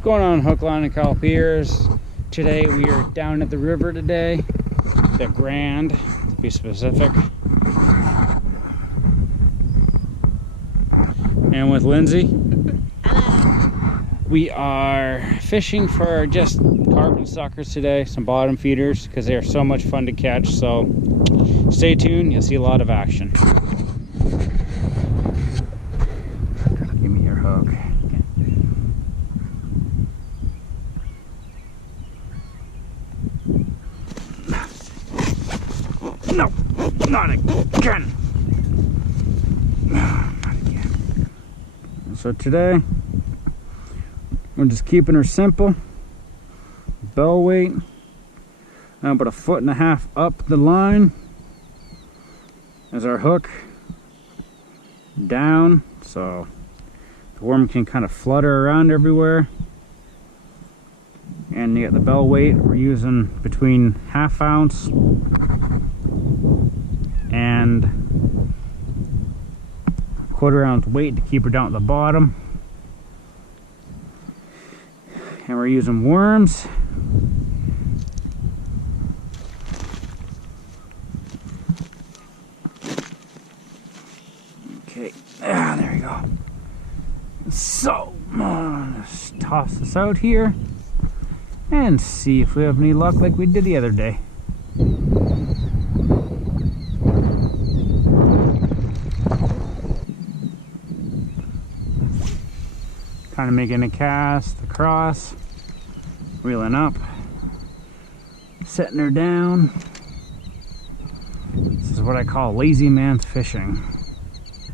What's going on, hook, line, and calipiers? Today we are down at the river today, the Grand, to be specific. And with Lindsay, we are fishing for just carbon suckers today, some bottom feeders, because they are so much fun to catch. So stay tuned, you'll see a lot of action. Give me your hook. No, not again. Not again. So today, we're just keeping her simple. Bell weight, about 1.5 feet up the line as our hook down, so the worm can kind of flutter around everywhere. And you get the bell weight, we're using between 1/2 ounce and 1/4 ounce weight to keep her down at the bottom. And we're using worms. Okay, there we go. So, let's toss this out here and see if we have any luck like we did the other day. Kind of making a cast across, reeling up, setting her down. This is what I call lazy man's fishing.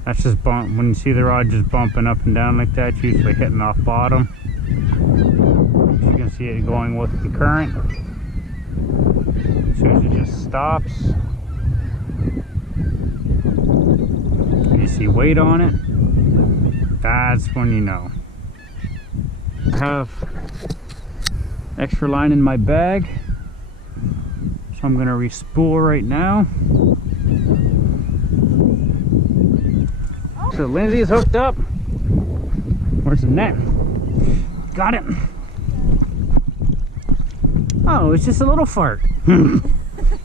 That's just bump. When you see the rod just bumping up and down like that, it's usually hitting off bottom. You can see it going with the current. As soon as it just stops, and you see weight on it, that's when you know. I have extra line in my bag, so I'm going to re-spool right now. So Lindsay is hooked up. Where's the net? Got it. Oh, it's just a little fart.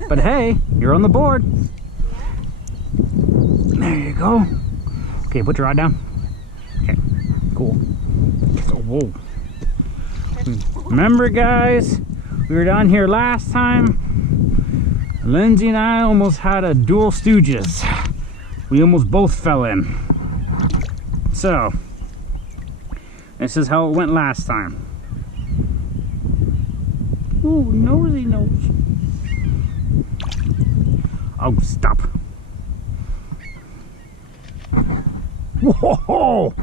But hey, you're on the board. There you go. Okay, put your rod down. Okay, cool. So, whoa. Remember, guys, we were down here last time. Lyndsay and I almost had a dual stooges. We almost both fell in. So, this is how it went last time. Ooh, nosy nose. Oh, stop. Whoa!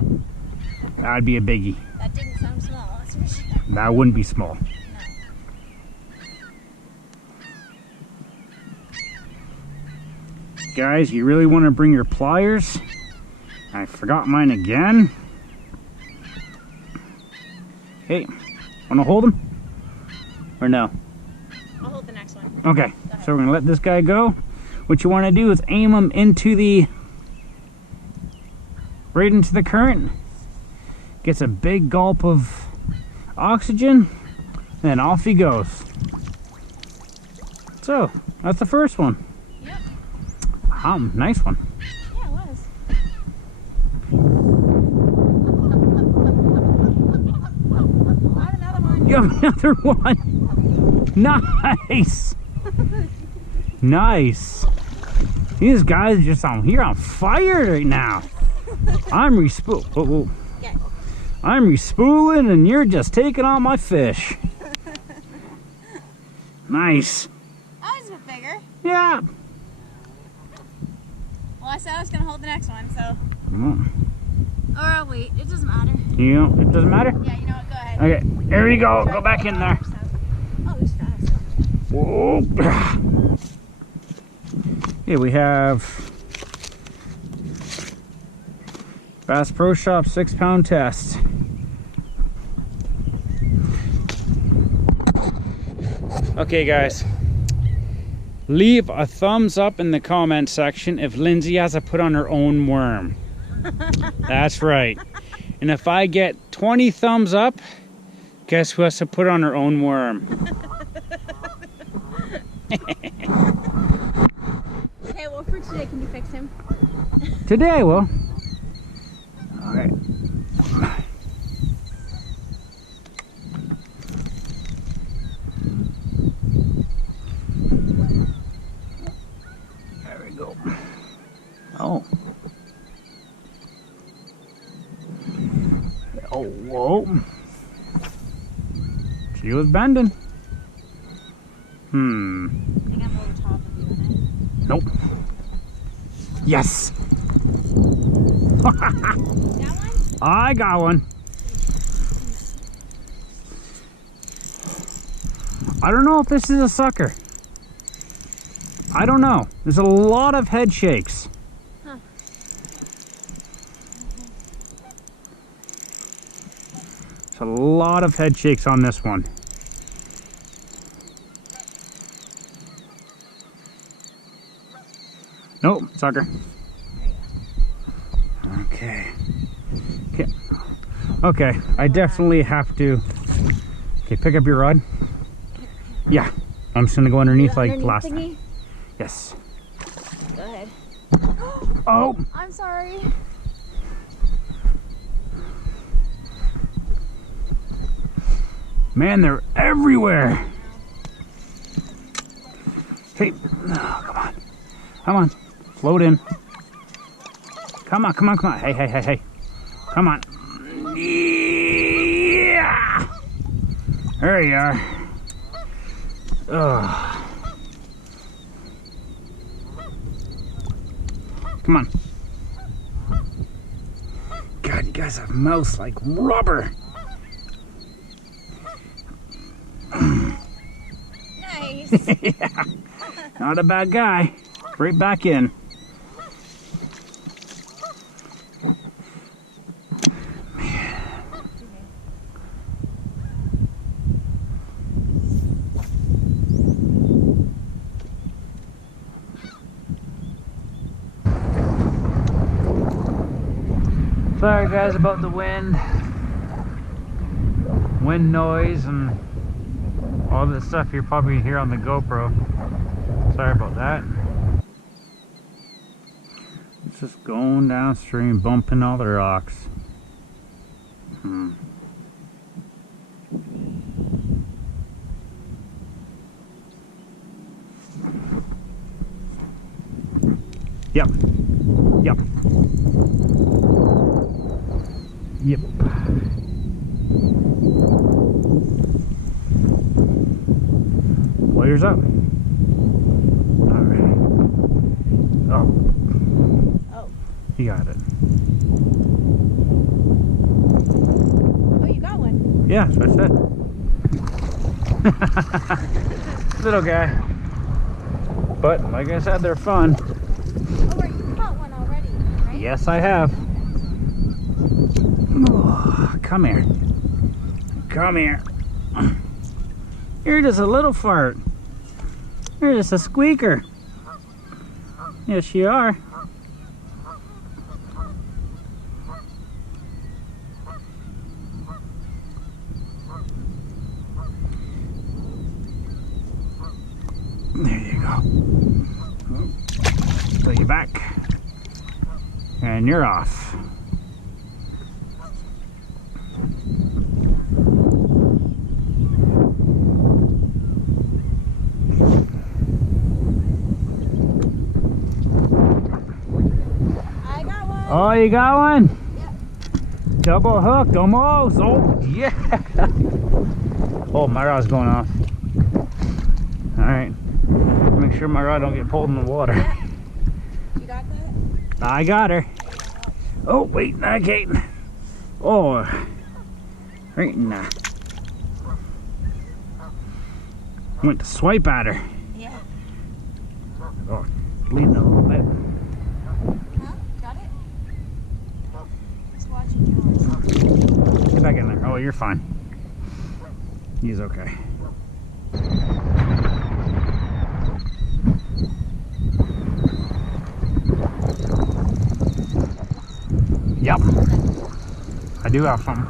That'd be a biggie. That didn't sound small, that's for sure. That wouldn't be small. No. Guys, you really want to bring your pliers. I forgot mine again. Okay, want to hold them? Or no? I'll hold the next one. Okay, so we're going to let this guy go. What you want to do is aim him into the, right into the current. Gets a big gulp of oxygen, and then off he goes. So, that's the first one. Yep. Nice one. Yeah, it was. I have another one. You have another one. Nice. Nice. These guys are just on fire right now. I'm re-spool. Whoa, whoa. Okay. I'm re-spooling and you're just taking on my fish. Nice. That was a bit bigger. Yeah. Well, I said I was going to hold the next one, so. Mm. Or I'll wait. It doesn't matter. You know, it doesn't matter? Yeah, you know what? Go ahead. Okay, there you go. Go back in there. Oh, it was fast. Whoa. Here we have Bass Pro Shop 6-pound test. Okay, guys. Leave a thumbs up in the comment section if Lindsay has to put on her own worm. That's right. And if I get 20 thumbs up, Guess who has to put on her own worm? Okay, well for today, can you fix him? Today I will. Alright. There we go. Oh. Oh, whoa. She was bending. I think I'm over top of you, and Nope. Yes. got one? I got one. I don't know if this is a sucker. I don't know. There's a lot of head shakes. Huh. There's a lot of head shakes on this one. Nope, sucker. Okay. Okay. Okay, I definitely have to. Okay, pick up your rod. Yeah, I'm just gonna go underneath like last time. Yes. Go ahead. Oh! I'm sorry. Man, they're everywhere. Hey, oh, come on. Come on. Float in. Come on, come on, come on. Hey, hey, hey, hey. Come on. Yeah! There you are. Ugh. Come on. God, you guys have mouths like rubber. Nice. Yeah. Not a bad guy. Right back in. Sorry guys about the wind noise and all the stuff you're probably hear on the GoPro. Sorry about that. It's just going downstream, bumping all the rocks. Yep. Yep. Yep. Players up. Alright. Oh. Oh. You got it. Oh, you got one. Yeah, that's what I said. Little guy. But, like I said, they're fun. Oh, right, you caught one already, right? Yes, I have. Oh, come here. Come here. You're just a little fart. You're just a squeaker. Yes, you are. There you go. Pull you back. And you're off. I got one. Oh, you got one? Yep. Double hooked, almost. Oh, yeah. Oh, my rod's going off. All right. Make sure my rod don't get pulled in the water. Yeah. You got that? I got her. Oh, wait, okay. Oh, right now. Went to swipe at her. Yeah. Oh, bleeding a little bit. Huh? Got it? Just watching yours. Get back in there. Oh, you're fine. He's okay. Yep. I do have some.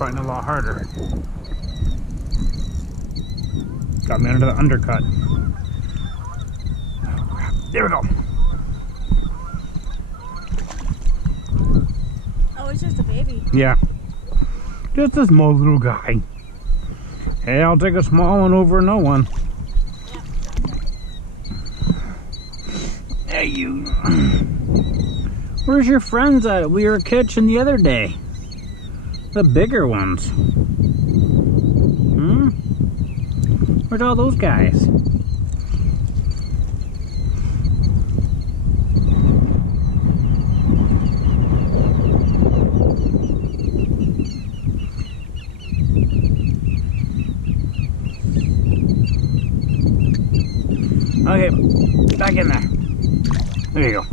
fighting a lot harder. Got me under the undercut. Oh, crap. There we go. Oh, it's just a baby. Yeah. Just a small little guy. Hey, I'll take a small one over no one. Yeah. Hey, you. Where's your friends at? We were catching the other day. The bigger ones. Hmm? Where's all those guys? Okay, back in there. There you go.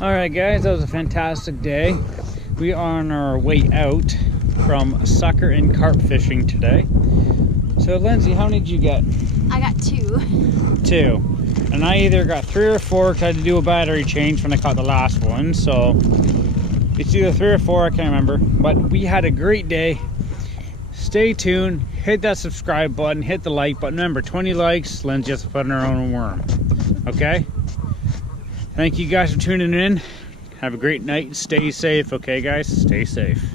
Alright guys, that was a fantastic day. We are on our way out from sucker and carp fishing today. So Lindsay, how many did you get? I got 2. 2. And I either got 3 or 4 because I had to do a battery change when I caught the last one. So it's either 3 or 4, I can't remember. But we had a great day. Stay tuned, hit that subscribe button, hit the like button. Remember, 20 likes, Lindsay has to put in her own worm. Okay? Thank you guys for tuning in. Have a great night. Stay safe, okay guys? Stay safe.